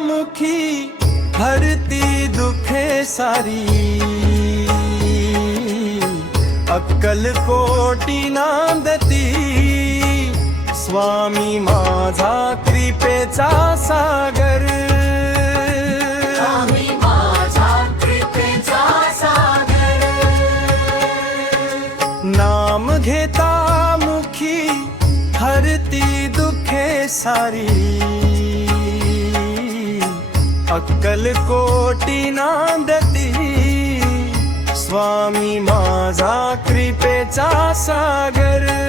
मुखी हरती दुखे सारी। अक्कल कोटी नांदती स्वामी माझा कृपेचा सागर। स्वामी माझा कृपेचा सागर। नाम घेता मुखी हरती दुखे सारी। अक्कल कोटी नांदती. स्वामी माझा कृपेचा सागर.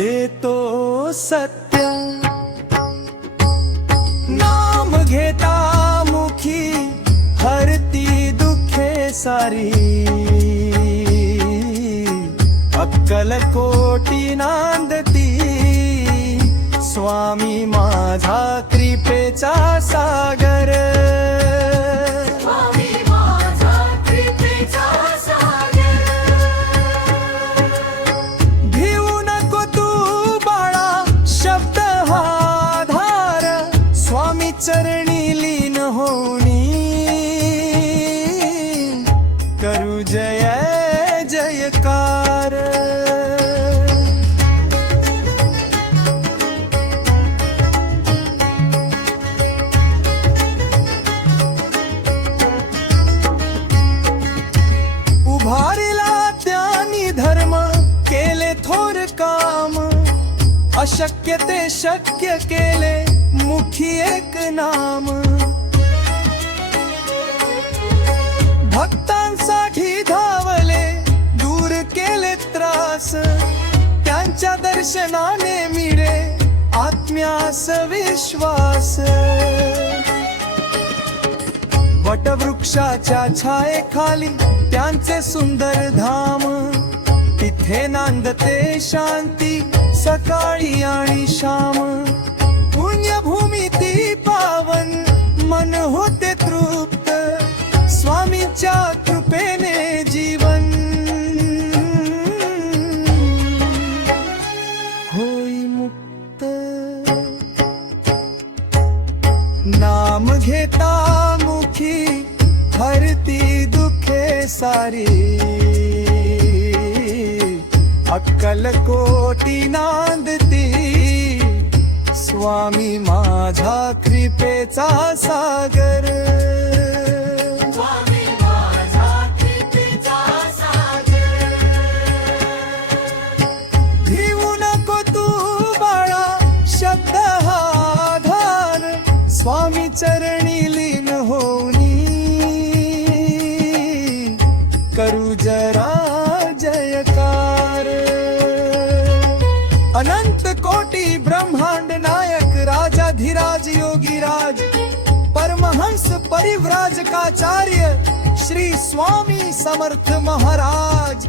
देतो सत्य. नाम घेता मुखी हरती दुखे सारी. अक्कल कोटी नांदती स्वामी माझा कृपेचा साग. चरणी लीन होणी. करू जय जयकार उभारिला त्यानी धर्म केले थोर काम. अशक्य ते शक्य केले. मुखी एक नाम. भक्तांसाठी धावले दूर केले त्रास. त्यांच्या दर्शनाने मिळे आत्म्यास विश्वास. वटवृक्षाच्या छायेखाली त्यांचे सुंदर धाम. तिथे नांदते शांती सकाळी आणि श्याम मन होते तृप्त स्वामींच्या कृपेने जीवन. होई मुक्त. नाम घेता मुखी हरती दुखे सारी. अक्कल कोटी नांदती स्वामी माझा कृपेचा सागर. घेऊ नको तू बाळा शब्द हा आधार. स्वामी चरणी लीन होनी करू जरा जयकार. अनंत कोट राजाधिराज योगीराज परमहंस परिव्राजकाचार्य श्री स्वामी समर्थ महाराज।